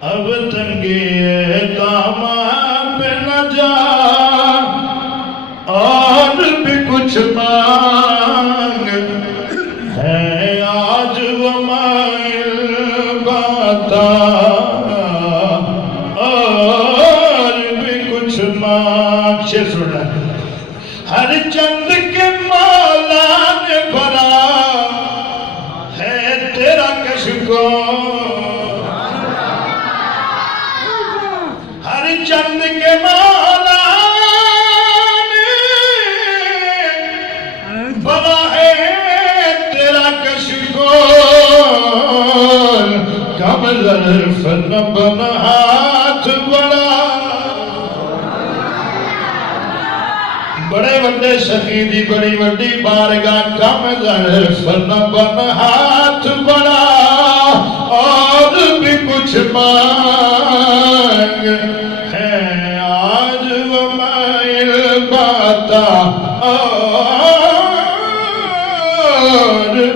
اب تنگی دامن پہ نہ جا اور بھی کچھ مانگ ہے آج وہ مائل باتا اور بھی کچھ مانگ. شیر سننا ہر چند کے مولا نے بھرا ہے تیرا کشکو چند کے مولا نے بنا ہے تیرا کشکول کم ظرف نہ بنا ہاتھ بڑا. بڑے وڈے سخی دی بڑی وڈی بارگاہ کم ظرف نہ بنا ہاتھ بڑا اور بھی کچھ مانگ اور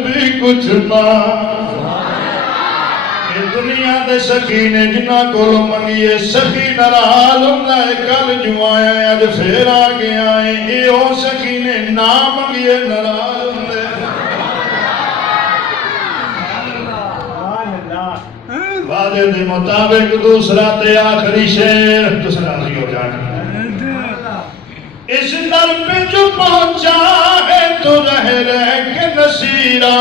بھی کچھ دنیا دے سخی نے جنہ کو منگیے سخی ناراض ہوتا ہے. کل جو آیا اج پھر آ گیا ہے یہ او سخی نے نہ منگیے ناراض ہوتے. وعدے دے مطابق دوسرا تے آخری شعر دوسرا راضی ہو جانا. اس در پہ جو پہنچا ہے تو رہ کے نصیرہ.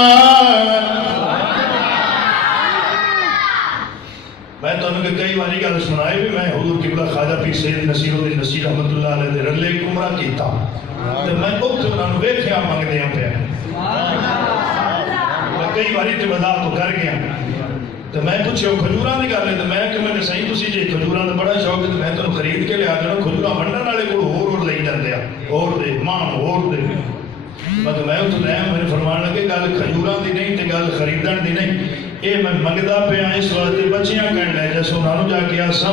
میں تو انہوں نے کئی باری گل سنائی بھی میں حضور قبلہ خواجہ پیر سید نصیر الدین نصیر رحمت اللہ علیہ دے رلے گمراہ کیتا تو میں اوتھے انہاں نوں ویکھیا منگدیاں پیا. میں کئی باری تے وضاحت تو کر گیا تو میں پوچھے کھجوراں دی گل ہے تو میں کہ میں نے صحیح تسی جی کھجوراں دا بڑا شوق ہے تو میں تانوں خرید کے لیا دینا. کھجوراں منڈن والے کول ہور لئی جاندے آ اور دے ماں اور دے. میں اتنے لیا میں فرمان لگے گل کھجوراں دی نہیں تے گل خریدن دی نہیں. اے میں منگدا پیا اس واسطے بچیاں کہن لے جیسے انہاں نوں جا کے آسا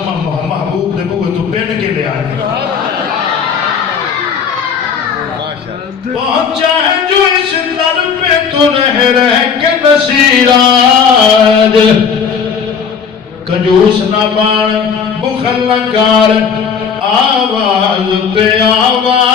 محبوب دے بوئے تو پن کے لیا پہنچا ہے جو اس در پہ تو رہ کے نصیراج. کنجوس نہ بان بخل نہ کار آواز پہ آواز